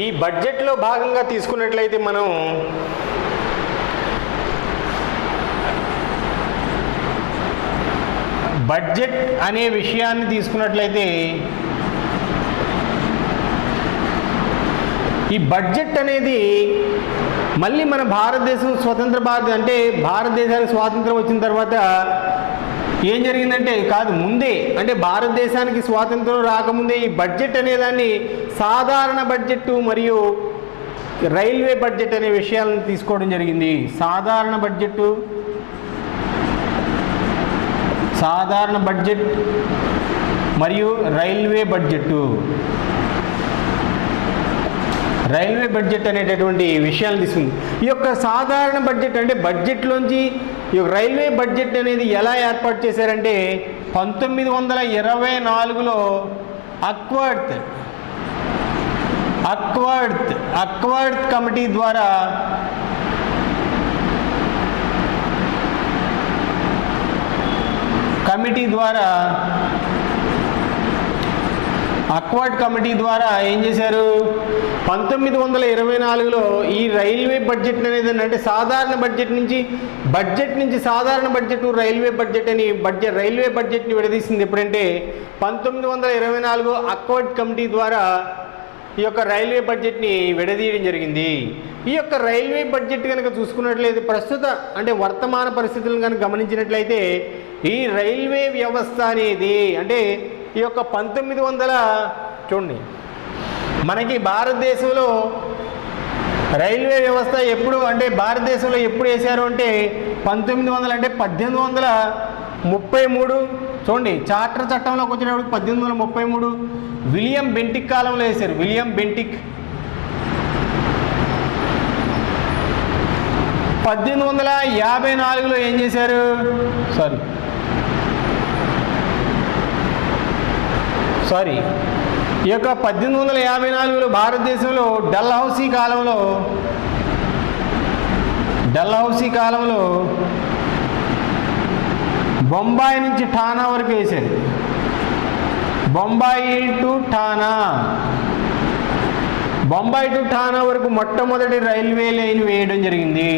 ఈ బడ్జెట్లో భాగంగా తీసుకున్నట్లయితే మనం బడ్జెట్ అనే విషయాన్ని తీసుకున్నట్లయితే ఈ బడ్జెట్ అనేది మళ్ళీ మన భారతదేశం స్వతంత్ర అంటే భారతదేశానికి స్వాతంత్రం వచ్చిన తర్వాత ఏం జరిగిందంటే కాదు ముందే అంటే భారతదేశానికి స్వాతంత్రం రాకముందే ఈ బడ్జెట్ అనేదాన్ని సాధారణ బడ్జెట్ మరియు రైల్వే బడ్జెట్ అనే విషయాలను తీసుకోవడం జరిగింది. సాధారణ బడ్జెట్ మరియు రైల్వే బడ్జెట్ అనేటటువంటి విషయాలు తీసుకుంది. ఈ యొక్క సాధారణ బడ్జెట్ అంటే బడ్జెట్లోంచి ఈ రైల్వే బడ్జెట్ అనేది ఎలా ఏర్పాటు చేశారంటే 1924లో అక్వర్త్ కమిటీ ద్వారా అక్వర్డ్ కమిటీ ద్వారా ఏం చేశారు 1924లో ఈ రైల్వే బడ్జెట్ అనేది అంటే సాధారణ బడ్జెట్ నుంచి సాధారణ బడ్జెట్ రైల్వే బడ్జెట్ అని రైల్వే బడ్జెట్ని విడదీసింది. ఎప్పుడంటే 1924 అక్వర్డ్ కమిటీ ద్వారా ఈ యొక్క రైల్వే బడ్జెట్ని విడదీయడం జరిగింది. ఈ యొక్క రైల్వే బడ్జెట్ కనుక చూసుకున్నట్లయితే ప్రస్తుత అంటే వర్తమాన పరిస్థితులను కనుక గమనించినట్లయితే ఈ రైల్వే వ్యవస్థ అనేది అంటే ఈ యొక్క 1900 చూడండి మనకి భారతదేశంలో రైల్వే వ్యవస్థ ఎప్పుడు అంటే భారతదేశంలో ఎప్పుడు వేశారు అంటే 1900 అంటే 1833 చూడండి చార్టర్ చట్టంలోకి వచ్చినప్పుడు 1833 విలియం బెంటిక్ కాలంలో వేశారు. విలియం బెంటిక్ 1854లో ఏం చేశారు ఈ యొక్క 1854లో భారతదేశంలో డల్హౌసీ కాలంలో బొంబాయి నుంచి ఠానా వరకు వేశారు. బొంబాయి టు ఠానా వరకు మొట్టమొదటి రైల్వే లైన్ వేయడం జరిగింది.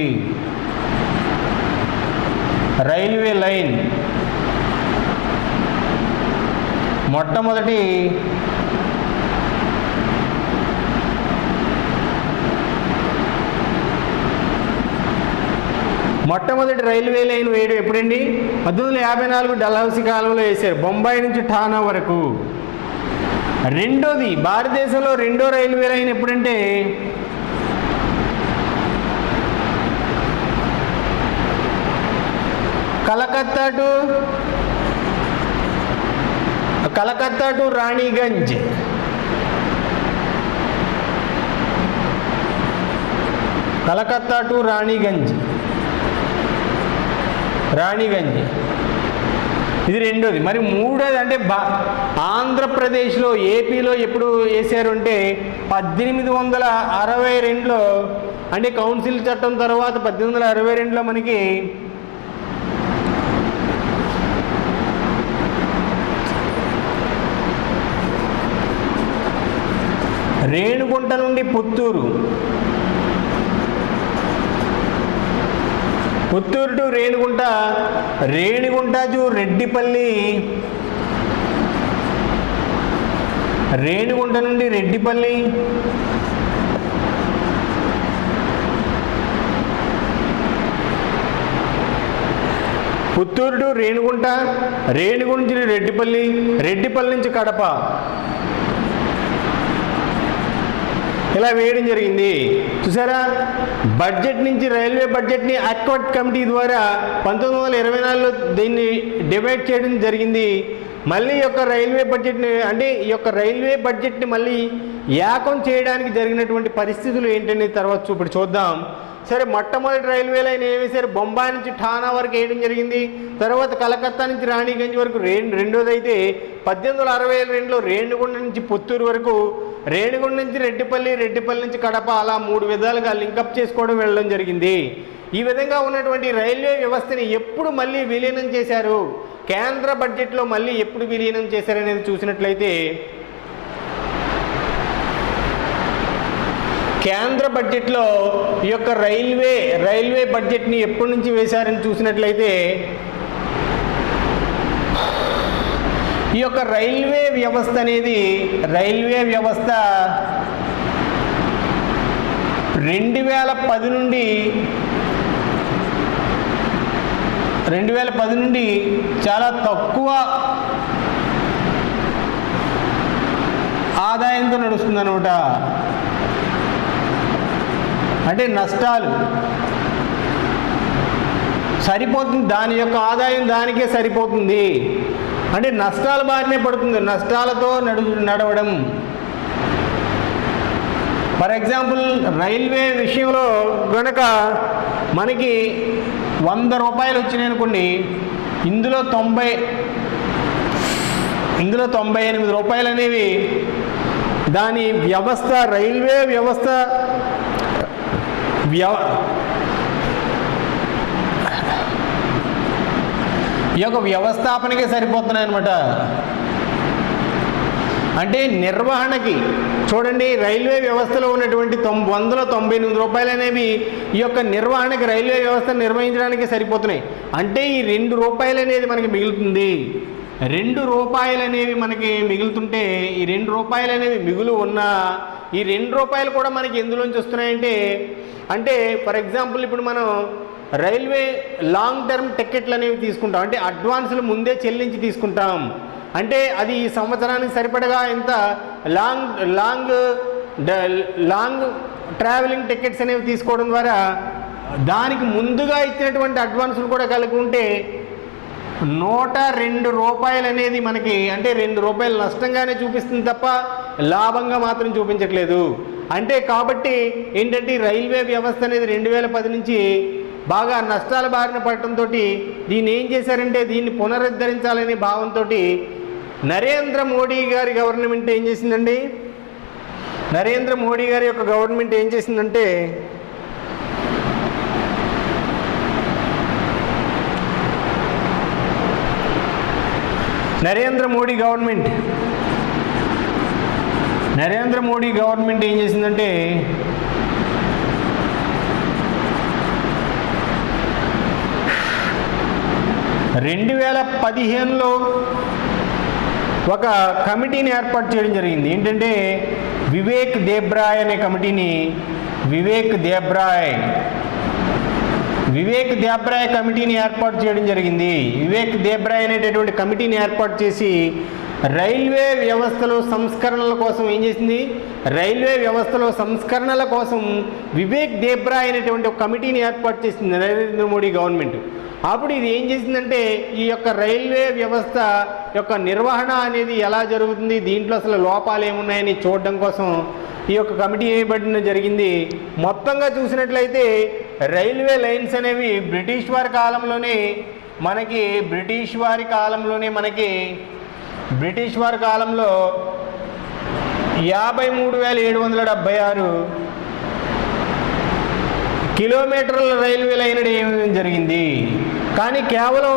రైల్వే లైన్ మొట్టమొదటి రైల్వే లైన్ వేయడం ఎప్పుడండి 1854 డల్హౌసీ కాలంలో వేశారు బొంబాయి నుంచి ఠానా వరకు. రెండోది భారతదేశంలో రెండో రైల్వే లైన్ ఎప్పుడంటే కలకత్తా టు రాణిగంజ్ ఇది రెండోది. మరి మూడోది అంటే ఆంధ్రప్రదేశ్లో ఏపీలో ఎప్పుడు వేశారు అంటే 1862లో అంటే కౌన్సిల్ చట్టం తర్వాత 1862లో మనకి రేణిగుంట నుండి పుత్తూరు టు రేణిగుంట టు రెడ్డిపల్లి, రేణిగుంట నుండి రెడ్డిపల్లి, పుత్తూరు టు రేణిగుంట, రేణిగుంట నుంచి రెడ్డిపల్లి, రెడ్డిపల్లి నుంచి కడప ఇలా వేయడం జరిగింది. చూసారా బడ్జెట్ నుంచి రైల్వే బడ్జెట్ని అక్వర్డ్ కమిటీ ద్వారా 1924లో దీన్ని డివైడ్ చేయడం జరిగింది. మళ్ళీ ఈ యొక్క రైల్వే బడ్జెట్ని అంటే ఈ యొక్క రైల్వే బడ్జెట్ని మళ్ళీ ఏకం చేయడానికి జరిగినటువంటి పరిస్థితులు ఏంటనే తర్వాత ఇప్పుడు చూద్దాం. సరే మొట్టమొదటి రైల్వే లైన్ ఏం వేశారు బొంబాయి నుంచి ఠానా వరకు వేయడం జరిగింది. తర్వాత కలకత్తా నుంచి రాణిగంజ్ వరకు రెండోది అయితే 1862లో రేణిగుంట నుంచి పుత్తూరు వరకు, రేణిగుంట నుంచి రెడ్డిపల్లి, రెడ్డిపల్లి నుంచి కడప అలా 3 విధాలుగా లింకప్ చేసుకోవడం వెళ్ళడం జరిగింది. ఈ విధంగా ఉన్నటువంటి రైల్వే వ్యవస్థని ఎప్పుడు మళ్ళీ విలీనం చేశారు, కేంద్ర బడ్జెట్లో మళ్ళీ ఎప్పుడు విలీనం చేశారనేది చూసినట్లయితే కేంద్ర బడ్జెట్లో ఈ యొక్క రైల్వే బడ్జెట్ని ఎప్పటి నుంచి వేశారని చూసినట్లయితే ఈ యొక్క రైల్వే వ్యవస్థ 2010 నుండి చాలా తక్కువ ఆదాయంతో నడుస్తుంది అనమాట. అంటే నష్టాలు సరిపోతుంది, దాని యొక్క ఆదాయం దానికే సరిపోతుంది. అంటే నష్టాల బారినే పడుతుంది, నష్టాలతో నడవడం. ఫర్ ఎగ్జాంపుల్ రైల్వే విషయంలో కనుక మనకి 100 రూపాయలు వచ్చినాయి అనుకోండి, ఇందులో 98 రూపాయలు అనేవి దాని వ్యవస్థ, రైల్వే వ్యవస్థ ఈ యొక్క వ్యవస్థాపనకే సరిపోతున్నాయి అన్నమాట. అంటే నిర్వహణకి చూడండి, రైల్వే వ్యవస్థలో ఉన్నటువంటి 198 రూపాయలు అనేవి ఈ యొక్క నిర్వహణకి, రైల్వే వ్యవస్థను నిర్వహించడానికి సరిపోతున్నాయి. అంటే ఈ 2 రూపాయలు అనేది మనకి మిగులుతుంది. 2 రూపాయలు అనేవి మనకి మిగులుతుంటే, ఈ 2 రూపాయలు అనేవి మిగులు ఉన్నా ఈ 2 రూపాయలు కూడా మనకి ఎందులోంచి వస్తున్నాయంటే, అంటే ఫర్ ఎగ్జాంపుల్ ఇప్పుడు మనం రైల్వే లాంగ్ టర్మ్ టికెట్లు అనేవి తీసుకుంటాం. అంటే అడ్వాన్సులు ముందే చెల్లించి తీసుకుంటాం. అంటే అది ఈ సంవత్సరానికి సరిపడగా ఎంత లాంగ్ ట్రావెలింగ్ టికెట్స్ అనేవి తీసుకోవడం ద్వారా దానికి ముందుగా ఇచ్చినటువంటి అడ్వాన్సులు కూడా కలిగి ఉంటే 102 రూపాయలు అనేది మనకి, అంటే 2 రూపాయలు నష్టంగానే చూపిస్తుంది తప్ప లాభంగా మాత్రం చూపించట్లేదు. అంటే కాబట్టి ఏంటంటే రైల్వే వ్యవస్థ అనేది 2010 నుంచి బాగా నష్టాల బారిన పడటంతో దీన్ని ఏం చేశారంటే, దీన్ని పునరుద్ధరించాలనే భావంతో నరేంద్ర మోడీ గారి గవర్నమెంట్ ఏం చేసిందండి, నరేంద్ర మోడీ గారి యొక్క గవర్నమెంట్ ఏం చేసిందంటే, నరేంద్ర మోడీ గవర్నమెంట్ ఏం చేసిందంటే, 2015లో ఒక కమిటీని ఏర్పాటు చేయడం జరిగింది. ఏంటంటే వివేక్ దేబ్రాయ్ అనే కమిటీని, వివేక్ దేబ్రాయ్ కమిటీని ఏర్పాటు చేయడం జరిగింది. వివేక్ దేబ్రాయ్ అనేటటువంటి కమిటీని ఏర్పాటు చేసి రైల్వే వ్యవస్థలో సంస్కరణల కోసం ఏం చేసింది, రైల్వే వ్యవస్థలో సంస్కరణల కోసం వివేక్ దేబ్రాయ్ అనేటువంటి ఒక కమిటీని ఏర్పాటు చేసింది నరేంద్ర మోడీ గవర్నమెంట్. అప్పుడు ఇది ఏం చేసిందంటే, ఈ యొక్క రైల్వే వ్యవస్థ యొక్క నిర్వహణ అనేది ఎలా జరుగుతుంది, దీంట్లో అసలు లోపాలు ఏమున్నాయని చూడడం కోసం ఈ యొక్క కమిటీ వేయబడిన జరిగింది. మొత్తంగా చూసినట్లయితే రైల్వే లైన్స్ అనేవి బ్రిటిష్ వారి కాలంలోనే మనకి 53,776 కిలోమీటర్ల రైల్వే లైన్ వేయడం జరిగింది. కానీ కేవలం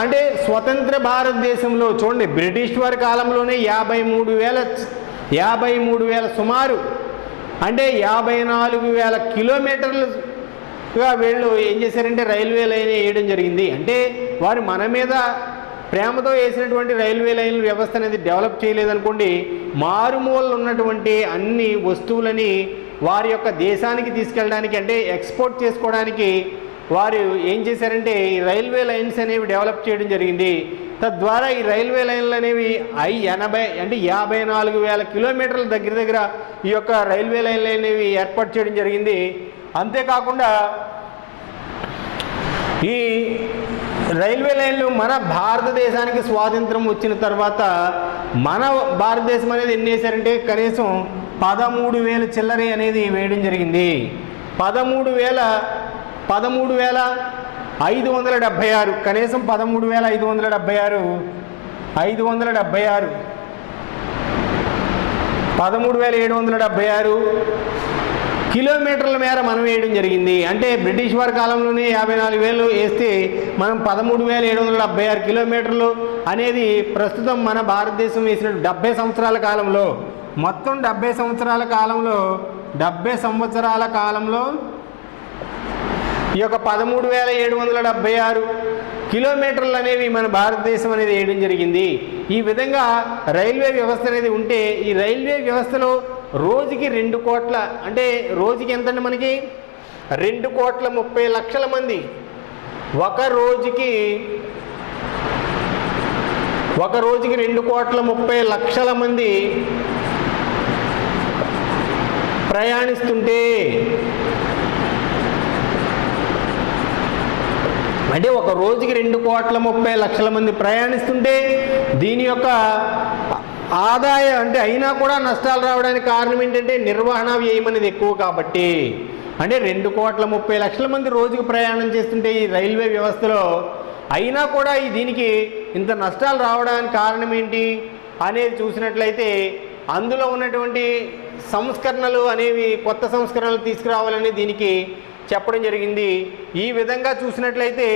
అంటే స్వతంత్ర భారతదేశంలో చూడండి, బ్రిటిష్ వారి కాలంలోనే 53,000 సుమారు, అంటే 54,000 కిలోమీటర్లుగా వీళ్ళు ఏం చేశారంటే రైల్వే లైన్ వేయడం జరిగింది. అంటే వారు మన మీద ప్రేమతో వేసినటువంటి రైల్వే లైన్ వ్యవస్థ అనేది డెవలప్ చేయలేదనుకోండి, మారుమూలలో ఉన్నటువంటి అన్ని వస్తువులని వారి యొక్క దేశానికి తీసుకెళ్ళడానికి, అంటే ఎక్స్పోర్ట్ చేసుకోవడానికి వారు ఏం చేశారంటే ఈ రైల్వే లైన్స్ అనేవి డెవలప్ చేయడం జరిగింది. తద్వారా ఈ రైల్వే లైన్లు అనేవి 54,000 కిలోమీటర్ల దగ్గర ఈ యొక్క రైల్వే లైన్లు అనేవి ఏర్పాటు చేయడం జరిగింది. అంతేకాకుండా ఈ రైల్వే లైన్లు మన భారతదేశానికి స్వాతంత్రం వచ్చిన తర్వాత మన భారతదేశం అనేది ఎన్ని వేశారంటే కనీసం 13,000 చిల్లర అనేది వేయడం జరిగింది. 13,576 కనీసం 13,776 కిలోమీటర్ల మేర మనం వేయడం జరిగింది. అంటే బ్రిటిష్ వారి కాలంలోనే 54,000 వేస్తే మనం 13,776 కిలోమీటర్లు అనేది ప్రస్తుతం మన భారతదేశం వేసిన 70 సంవత్సరాల కాలంలో, మొత్తం 70 సంవత్సరాల కాలంలో 70 సంవత్సరాల కాలంలో ఈ యొక్క 13,776 కిలోమీటర్లు అనేవి మన భారతదేశం అనేది వేయడం జరిగింది. ఈ విధంగా రైల్వే వ్యవస్థ అనేది ఉంటే ఈ రైల్వే వ్యవస్థలో రోజుకి 2 కోట్ల అంటే రోజుకి ఎంతండి మనకి 2,30,00,000 మంది ఒక రోజుకి 2,30,00,000 మంది ప్రయాణిస్తుంటే అంటే ఒక రోజుకి 2,30,00,000 మంది ప్రయాణిస్తుంటే దీని యొక్క ఆదాయం అంటే అయినా కూడా నష్టాలు రావడానికి కారణం ఏంటంటే నిర్వహణ వ్యయం అనేది ఎక్కువ కాబట్టి. అంటే 2,30,00,000 మంది రోజుకు ప్రయాణం చేస్తుంటే ఈ రైల్వే వ్యవస్థలో అయినా కూడా దీనికి ఇంత నష్టాలు రావడానికి కారణం ఏంటి అనేది చూసినట్లయితే అందులో ఉన్నటువంటి సంస్కరణలు అనేవి కొత్త సంస్కరణలు తీసుకురావాలని దీనికి చెప్పడం జరిగింది. ఈ విధంగా చూసినట్లయితే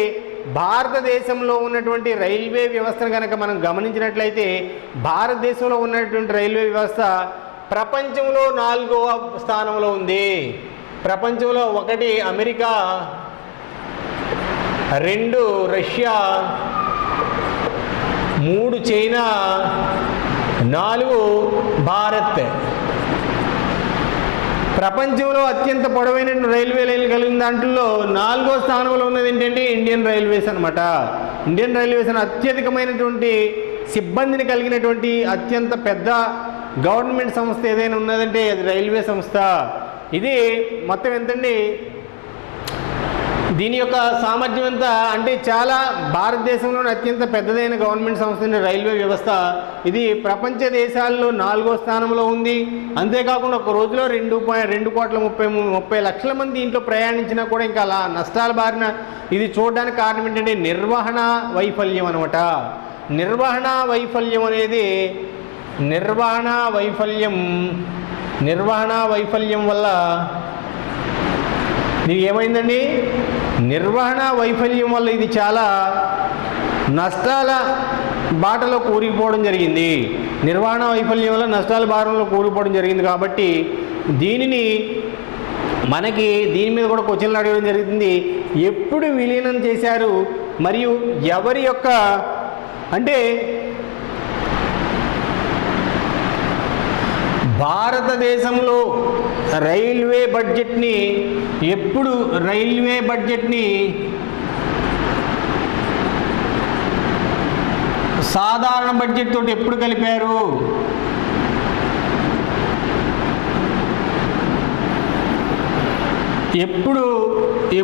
భారతదేశంలో ఉన్నటువంటి రైల్వే వ్యవస్థను కనుక మనం గమనించినట్లయితే భారతదేశంలో ఉన్నటువంటి రైల్వే వ్యవస్థ ప్రపంచంలో 4వ స్థానంలో ఉంది. ప్రపంచంలో 1 అమెరికా, 2 రష్యా, 3 చైనా, 4 భారత్. ప్రపంచంలో అత్యంత పొడవైన రైల్వే లైన్లు కలిగిన దాంట్లో 4వ స్థానంలో ఉన్నది ఏంటంటే ఇండియన్ రైల్వేస్ అనమాట. ఇండియన్ రైల్వేస్ అని అత్యధికమైనటువంటి సిబ్బందిని కలిగినటువంటి అత్యంత పెద్ద గవర్నమెంట్ సంస్థ ఏదైనా ఉన్నదంటే అది రైల్వే సంస్థ. ఇది మొత్తం ఎంతండి దీని యొక్క సామర్థ్యం ఎంత అంటే చాలా భారతదేశంలోని అత్యంత పెద్దదైన గవర్నమెంట్ సంస్థ రైల్వే వ్యవస్థ. ఇది ప్రపంచ దేశాల్లో 4వ స్థానంలో ఉంది. అంతేకాకుండా ఒక రోజులో 2,30,00,000 మంది ఇంట్లో ప్రయాణించినా కూడా ఇంకా అలా నష్టాల బారిన ఇది చూడడానికి కారణం ఏంటంటే నిర్వహణ వైఫల్యం అనమాట. నిర్వహణ వైఫల్యం అనేది నిర్వహణ వైఫల్యం వల్ల ఇది ఏమైందండి నిర్వహణ వైఫల్యం వల్ల ఇది చాలా నష్టాల బాటలో కూరుకుపోవడం జరిగింది. నిర్వహణ వైఫల్యం వల్ల నష్టాల భారంలో కూరుకుపోవడం జరిగింది. కాబట్టి దీనిని మనకి దీని మీద కూడా క్వశ్చన్లు అడగడం జరుగుతుంది. ఎప్పుడు విలీనం చేశారు మరియు ఎవరి యొక్క అంటే భారతదేశంలో రైల్వే బడ్జెట్ని సాధారణ బడ్జెట్ తోటి ఎప్పుడు కలిపారు?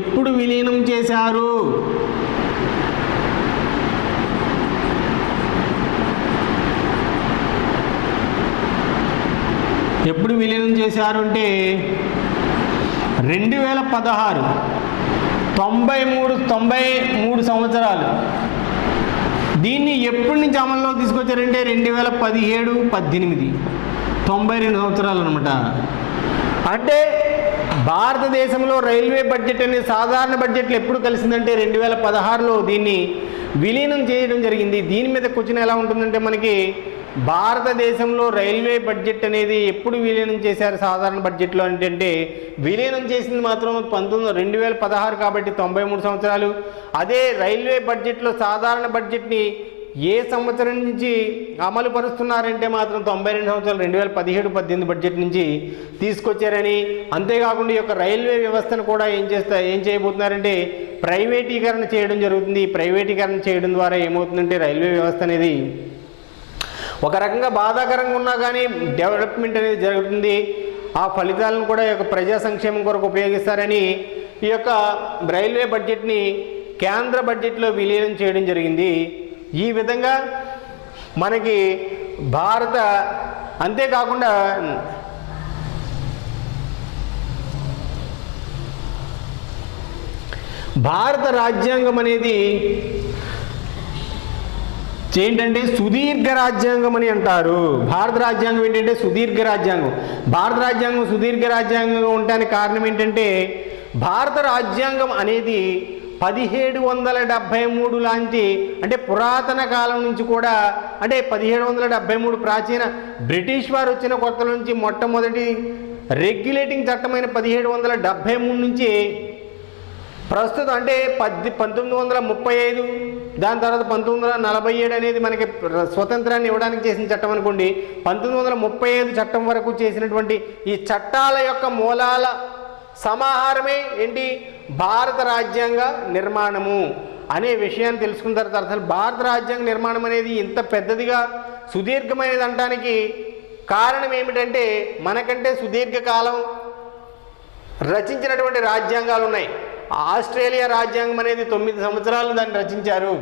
ఎప్పుడు విలీనం చేశారు? ఎప్పుడు విలీనం చేశారు అంటే 2016 93 సంవత్సరాలు. దీన్ని ఎప్పటి నుంచి అమల్లో తీసుకొచ్చారంటే 2017, 18 92 సంవత్సరాలు అనమాట. అంటే భారతదేశంలో రైల్వే బడ్జెట్ అనేది సాధారణ బడ్జెట్లో ఎప్పుడు కలిసిందంటే 2016లో దీన్ని విలీనం చేయడం జరిగింది. దీని మీద క్వశ్చన్ ఎలా ఉంటుందంటే మనకి భారతదేశంలో రైల్వే బడ్జెట్ అనేది ఎప్పుడు విలీనం చేశారు సాధారణ బడ్జెట్లో అంటే విలీనం చేసింది మాత్రం 2016 కాబట్టి 93 సంవత్సరాలు. అదే రైల్వే బడ్జెట్లో సాధారణ బడ్జెట్ని ఏ సంవత్సరం నుంచి అమలు పరుస్తున్నారంటే మాత్రం 92 సంవత్సరాలు 2017, 18 బడ్జెట్ నుంచి తీసుకొచ్చారని. అంతేకాకుండా ఈ యొక్క రైల్వే వ్యవస్థను కూడా ఏం చేయబోతున్నారంటే ప్రైవేటీకరణ చేయడం జరుగుతుంది. ప్రైవేటీకరణ చేయడం ద్వారా ఏమవుతుందంటే రైల్వే వ్యవస్థ అనేది ఒక రకంగా బాధాకరంగా ఉన్నా కానీ డెవలప్మెంట్ అనేది జరుగుతుంది. ఆ ఫలితాలను కూడా ఈ యొక్క ప్రజా సంక్షేమం కొరకు ఉపయోగిస్తారని ఈ యొక్క రైల్వే బడ్జెట్ని కేంద్ర బడ్జెట్లో విలీనం చేయడం జరిగింది. ఈ విధంగా మనకి అంతేకాకుండా భారత రాజ్యాంగం అనేది ఏంటంటే సుదీర్ఘ రాజ్యాంగం అని అంటారు. భారత రాజ్యాంగం ఏంటంటే సుదీర్ఘ రాజ్యాంగం. భారత రాజ్యాంగం సుదీర్ఘ రాజ్యాంగంగా ఉండడానికి కారణం ఏంటంటే భారత రాజ్యాంగం అనేది 1773 లాంటి అంటే పురాతన కాలం నుంచి కూడా అంటే 1773 ప్రాచీన బ్రిటిష్ వారు వచ్చిన కొత్త నుంచి మొట్టమొదటి రెగ్యులేటింగ్ చట్టమైన 1773 నుంచి ప్రస్తుతం అంటే 1935, దాని తర్వాత 1947 అనేది మనకి స్వతంత్రాన్ని ఇవ్వడానికి చేసిన చట్టం అనుకోండి. 1935 చట్టం వరకు చేసినటువంటి ఈ చట్టాల యొక్క మూలాల సమాహారమే ఏంటి, భారత రాజ్యాంగ నిర్మాణము అనే విషయాన్ని తెలుసుకున్న తర్వాత అసలు భారత రాజ్యాంగ నిర్మాణం అనేది ఇంత పెద్దదిగా సుదీర్ఘమైనది అనడానికి కారణం ఏమిటంటే, మనకంటే సుదీర్ఘకాలం రచించినటువంటి రాజ్యాంగాలు ఉన్నాయి. ఆస్ట్రేలియా రాజ్యాంగం అనేది 9 సంవత్సరాలు దాన్ని రచించారు.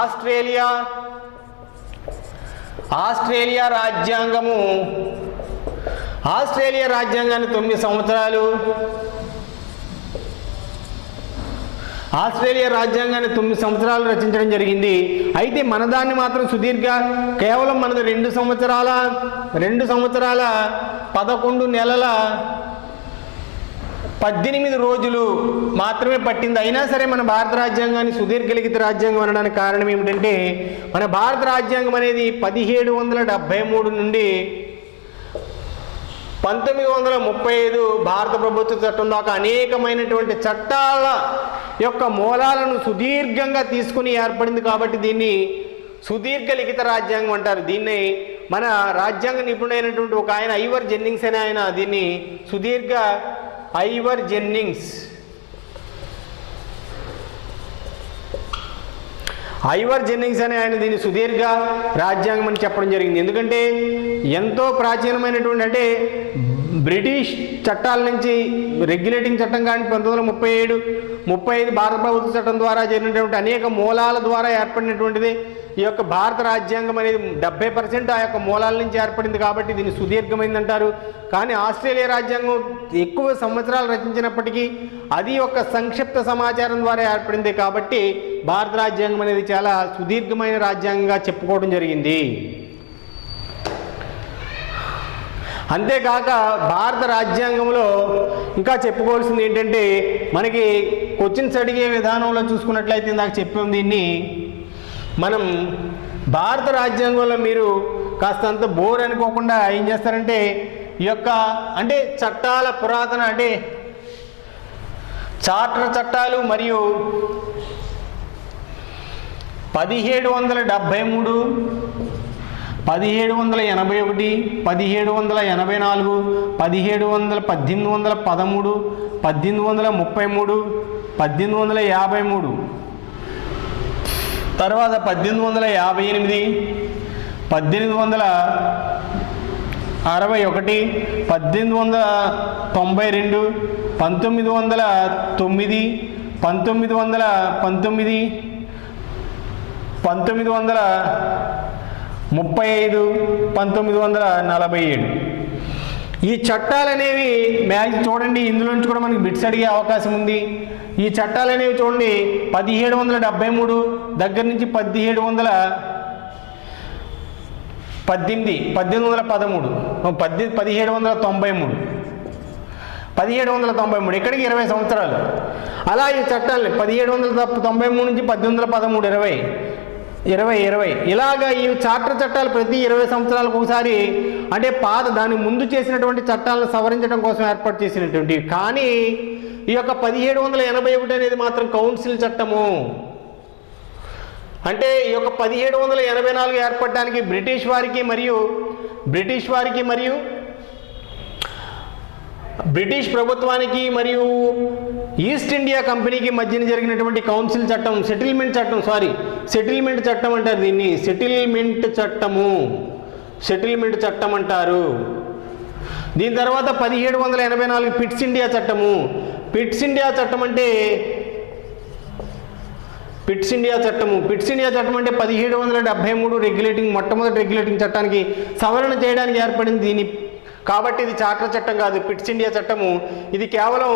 ఆస్ట్రేలియా రాజ్యాంగాన్ని 9 సంవత్సరాలు, ఆస్ట్రేలియా రాజ్యాంగాన్ని 9 సంవత్సరాలు రచించడం జరిగింది. అయితే మన దాన్ని మాత్రం కేవలం మనది 2 సంవత్సరాల 11 నెలల 18 రోజులు మాత్రమే పట్టింది. అయినా సరే మన భారత రాజ్యాంగాన్ని సుదీర్ఘలిఖిత రాజ్యాంగం అనడానికి కారణం ఏమిటంటే, మన భారత రాజ్యాంగం అనేది 1773 నుండి 1935 భారత ప్రభుత్వ చట్టం దాకా అనేకమైనటువంటి చట్టాల యొక్క మూలాలను సుదీర్ఘంగా తీసుకుని ఏర్పడింది. కాబట్టి దీన్ని సుదీర్ఘలిఖిత రాజ్యాంగం అంటారు. దీన్ని మన రాజ్యాంగ నిపుణుడైనటువంటి ఒక ఆయన ఐవర్ జెన్నింగ్స్ అనే ఆయన దీన్ని ఐవర్ జెన్నింగ్స్ అనే ఆయన దీన్ని సుదీర్ఘ రాజ్యాంగం అని చెప్పడం జరిగింది. ఎందుకంటే ఎంతో ప్రాచీనమైనటువంటి అంటే బ్రిటిష్ చట్టాల నుంచి రెగ్యులేటింగ్ చట్టం కానీ 1937, 35 భారత ప్రభుత్వ చట్టం ద్వారా జరిగినటువంటి అనేక మూలాల ద్వారా ఏర్పడినటువంటిది ఈ యొక్క భారత రాజ్యాంగం అనేది. 70% ఆ యొక్క మూలాల నుంచి ఏర్పడింది కాబట్టి దీన్ని సుదీర్ఘమైంది అంటారు. కానీ ఆస్ట్రేలియా రాజ్యాంగం ఎక్కువ సంవత్సరాలు రచించినప్పటికీ అది ఒక సంక్షిప్త సమాచారం ద్వారా ఏర్పడింది కాబట్టి భారత రాజ్యాంగం అనేది చాలా సుదీర్ఘమైన రాజ్యాంగంగా చెప్పుకోవడం జరిగింది. అంతేకాక భారత రాజ్యాంగంలో ఇంకా చెప్పుకోవాల్సింది ఏంటంటే, మనకి క్వశ్చన్స్ అడిగే విధానంలో చూసుకున్నట్లయితే నాకు చెప్పాము దీన్ని మనం భారత రాజ్యాంగంలో మీరు కాస్తంత బోర్ అనుకోకుండా ఏం చేస్తారంటే, ఈ యొక్క అంటే చట్టాల పురాతన అంటే చార్టర్ చట్టాలు మరియు 1773, 1781, 1784, 1813, 1833, 1853, తర్వాత 1858, 1861, 1892, 1909, 1919, 1935, 1947 ఈ చట్టాలు అనేవి చూడండి. ఇందులో నుంచి కూడా మనకి బిట్స్ అడిగే అవకాశం ఉంది. ఈ చట్టాలు అనేవి చూడండి 1773 దగ్గర నుంచి 1713, 1793 ఇక్కడికి 20 సంవత్సరాలు. అలా ఈ చట్టాలని 1793 నుంచి 1813, 20 ఇలాగా ఈ చార్టర్ చట్టాలు ప్రతి 20 సంవత్సరాలకు ఒకసారి అంటే దాని ముందు చేసినటువంటి చట్టాలను సవరించడం కోసం ఏర్పాటు చేసినటువంటివి. కానీ ఈ యొక్క 1781 అనేది మాత్రం కౌన్సిల్ చట్టము. అంటే ఈ యొక్క 1784 ఏర్పడడానికి బ్రిటిష్ వారికి మరియు బ్రిటిష్ ప్రభుత్వానికి మరియు ఈస్ట్ ఇండియా కంపెనీకి మధ్యన జరిగినటువంటి కౌన్సిల్ చట్టం, సెటిల్మెంట్ చట్టం అంటారు దీన్ని. సెటిల్మెంట్ చట్టం అంటారు. దీని తర్వాత 1784 పిట్స్ ఇండియా చట్టము. పిట్స్ ఇండియా చట్టం అంటే 1773 మొట్టమొదటి రెగ్యులేటింగ్ చట్టానికి సవరణ చేయడానికి ఏర్పడింది దీని. కాబట్టి ఇది చార్టర్ చట్టం కాదు, పిట్స్ ఇండియా చట్టము. ఇది కేవలం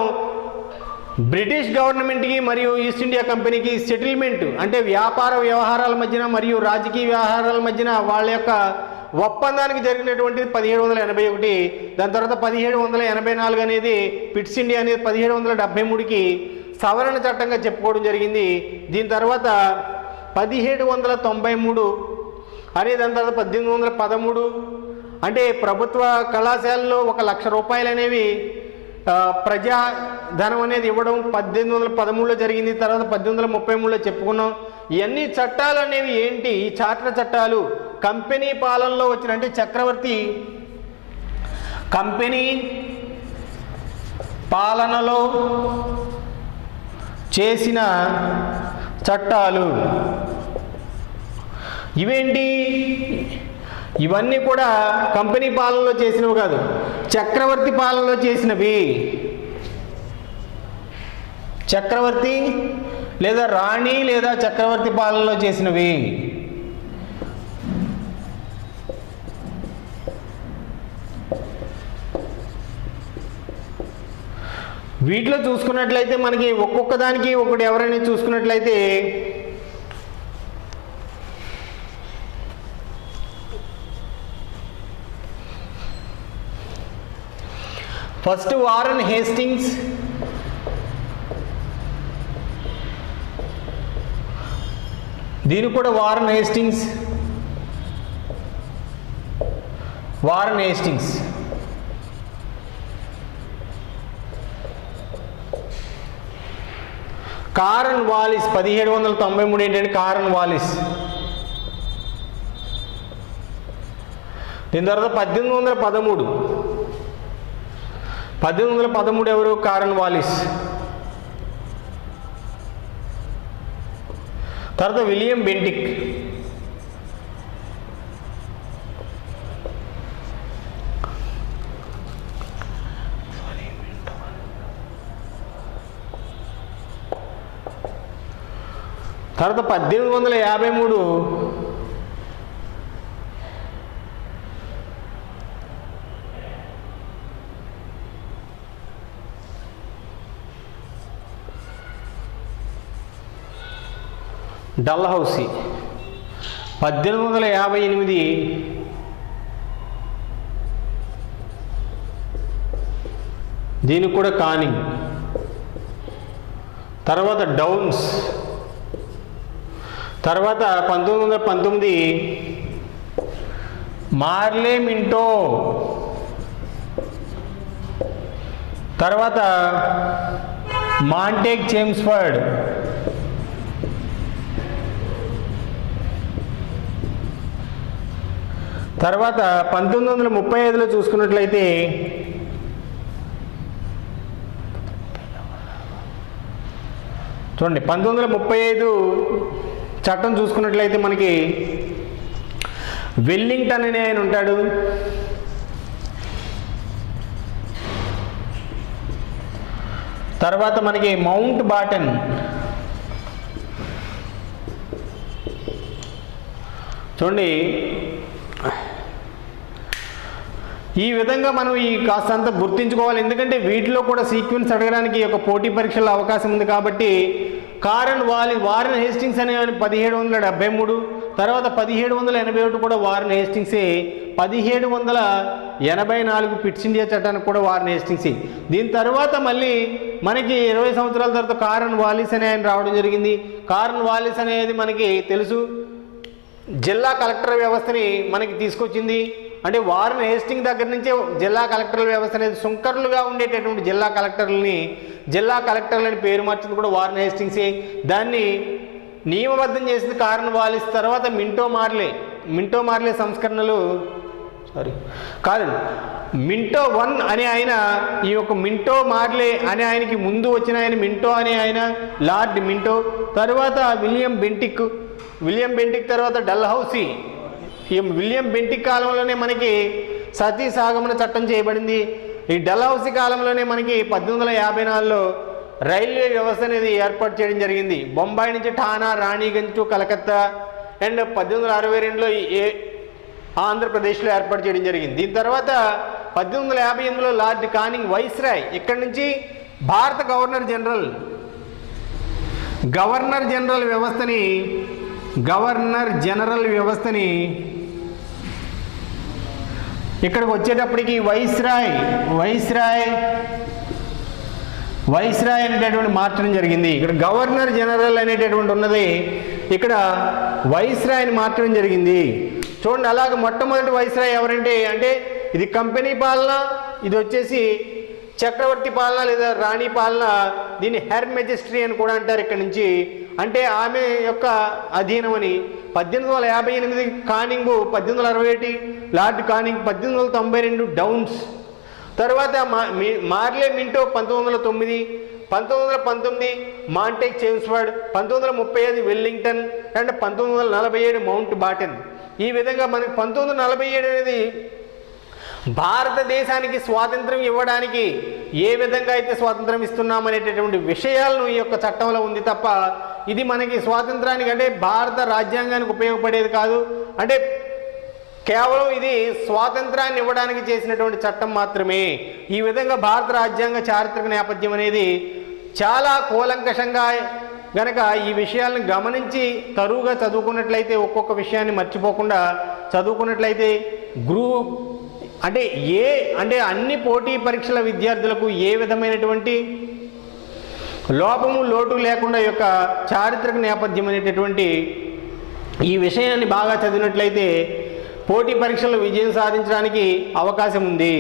బ్రిటిష్ గవర్నమెంట్కి మరియు ఈస్ట్ ఇండియా కంపెనీకి సెటిల్మెంట్ అంటే వ్యాపార వ్యవహారాల మధ్యన మరియు రాజకీయ వ్యవహారాల మధ్యన వాళ్ళ యొక్క ఒప్పందానికి జరిగినటువంటిది 1781. దాని తర్వాత 1784 అనేది పిట్స్ ఇండియా అనేది 1773కి సవరణ చట్టంగా చెప్పుకోవడం జరిగింది. దీని తర్వాత 1793 అనే దాని తర్వాత 1813 అంటే ప్రభుత్వ కళాశాలలో 1,00,000 రూపాయలు అనేవి ప్రజాధనం అనేది ఇవ్వడం 1813లో జరిగింది. తర్వాత 1833లో చెప్పుకున్నాం. ఇవన్నీ చట్టాలు అనేవి ఏంటి? ఈ చార్టర్ చట్టాలు కంపెనీ పాలనలో వచ్చిన, అంటే చక్రవర్తి కంపెనీ పాలనలో చేసిన చట్టాలు. ఇవేంటి? ఇవన్నీ కూడా కంపెనీ పాలనలో చేసినవి కాదు, చక్రవర్తి పాలనలో చేసినవి. చక్రవర్తి లేదా రాణి లేదా చక్రవర్తి పాలనలో చేసినవి. వీటిలో చూసుకున్నట్లయితే మనకి ఒక్కొక్క దానికి ఒకటి ఎవరైనా చూసుకున్నట్లయితే ఫస్ట్ వారన్ హేస్టింగ్స్, దీనికి కూడా వారన్ హేస్టింగ్స్. కారన్ వాలిస్ 1793 ఏంటంటే కారన్ వాలిస్. దీని తర్వాత 1813 ఎవరు? కారన్ వాలిస్. తర్వాత విలియం బెంటిక్. తర్వాత 1853 డల్హౌసీ. 1858 దీనికి కూడా కానింగ్. తర్వాత డౌన్స్. తర్వాత 1919 మార్లే మింటో. తర్వాత మాంటేగ్ చేమ్స్ఫర్డ్. తర్వాత 1935లో చూసుకున్నట్లయితే చూడండి, 1935 చట్టం చూసుకున్నట్లయితే మనకి వెల్లింగ్టన్ అనే ఆయన ఉంటాడు. తర్వాత మనకి మౌంట్ బాటన్. చూడండి, ఈ విధంగా మనం ఈ కాస్తంత గుర్తించుకోవాలి. ఎందుకంటే వీటిలో కూడా సీక్వెన్స్ అడగడానికి ఒక పోటీ పరీక్షల అవకాశం ఉంది. కాబట్టి వారన్ హేస్టింగ్స్ అనే 1773, తర్వాత 1781 కూడా వారన్ హేస్టింగ్సే. 1784 పిట్స్ ఇండియా చట్టానికి కూడా వారన్ హేస్టింగ్సే. దీని తర్వాత మళ్ళీ మనకి 20 సంవత్సరాల తర్వాత కారన్ వాలిస్ అనే ఆయన రావడం జరిగింది. కారన్ వాలిస్ అనేది మనకి తెలుసు, జిల్లా కలెక్టర్ వ్యవస్థని మనకి తీసుకొచ్చింది. అంటే వారన్ హేస్టింగ్ దగ్గర నుంచే జిల్లా కలెక్టర్ల వ్యవస్థ అనేది సుంకర్లుగా ఉండేటటువంటి జిల్లా కలెక్టర్లని పేరు మార్చింది కూడా వారన్ హేస్టింగ్సే. దాన్ని నియమబద్ధం చేసింది కారన్ వాలిస్. తర్వాత మింటో మార్లే సంస్కరణలు మింటో 1 అనే ఆయన, ఈ యొక్క మింటో మార్లే అనే ఆయనకి ముందు వచ్చిన ఆయన మింటో అనే ఆయన లార్డ్ మింటో. తర్వాత విలియం బెంటిక్ తర్వాత డల్హౌసీ. ఈ విలియం బెంటిక్ కాలంలోనే మనకి సతీ సాగమన చట్టం చేయబడింది. ఈ డల్హౌసీ కాలంలోనే మనకి 1854లో రైల్వే వ్యవస్థ అనేది ఏర్పాటు చేయడం జరిగింది. బొంబాయి నుంచి ఠానా, రాణిగంజ్ టు కలకత్తా. అండ్ 1862లో ఆంధ్రప్రదేశ్లో ఏర్పాటు చేయడం జరిగింది. దీని తర్వాత 1858లో లార్డ్ కానింగ్ వైస్రాయ్ ఇక్కడి నుంచి భారత గవర్నర్ జనరల్ వ్యవస్థని ఇక్కడికి వచ్చేటప్పటికి వైస్రాయ్ అనేటటువంటి మార్చడం జరిగింది. ఇక్కడ గవర్నర్ జనరల్ అనేటటువంటి ఉన్నది, ఇక్కడ వైస్రాయ్ని మార్చడం జరిగింది. చూడండి, అలాగే మొట్టమొదటి వైస్రాయ్ ఎవరంటే అంటే ఇది కంపెనీ పాలన, ఇది వచ్చేసి చక్రవర్తి పాలన లేదా రాణి పాలన. దీన్ని హెర్ మెజెస్ట్రీ అని కూడా అంటారు ఇక్కడ నుంచి, అంటే ఆమె యొక్క అధీనం అని. 1858 కానింగ్, 1861 లార్డ్ కానింగ్, 1892 డౌన్స్. తర్వాత Morley Minto 1909, 1919 Montagu Chelmsford, 1935 Wellington and 1947 Mountbatten. ఈ విధంగా మనకి 1947 అనేది భారతదేశానికి స్వాతంత్రం ఇవ్వడానికి ఏ విధంగా అయితే స్వాతంత్రం ఇస్తున్నామనేటటువంటి విషయాలను ఈ యొక్క చట్టంలో ఉంది తప్ప ఇది మనకి స్వాతంత్రానికి అంటే భారత రాజ్యాంగానికి ఉపయోగపడేది కాదు. అంటే కేవలం ఇది స్వాతంత్రాన్ని ఇవ్వడానికి చేసినటువంటి చట్టం మాత్రమే. ఈ విధంగా భారత రాజ్యాంగ చారిత్రక నేపథ్యం అనేది చాలా కూలంకషంగా గనక ఈ విషయాలను గమనించి తరువుగా చదువుకున్నట్లయితే, ఒక్కొక్క విషయాన్ని మర్చిపోకుండా చదువుకున్నట్లయితే అంటే అన్ని పోటీ పరీక్షల విద్యార్థులకు ఏ విధమైనటువంటి లోపము లోటు లేకుండా ఈ యొక్క చారిత్రక నేపథ్యం అనేటటువంటి ఈ విషయాన్ని బాగా చదివినట్లయితే పోటీ పరీక్షల్లో విజయం సాధించడానికి అవకాశం ఉంది.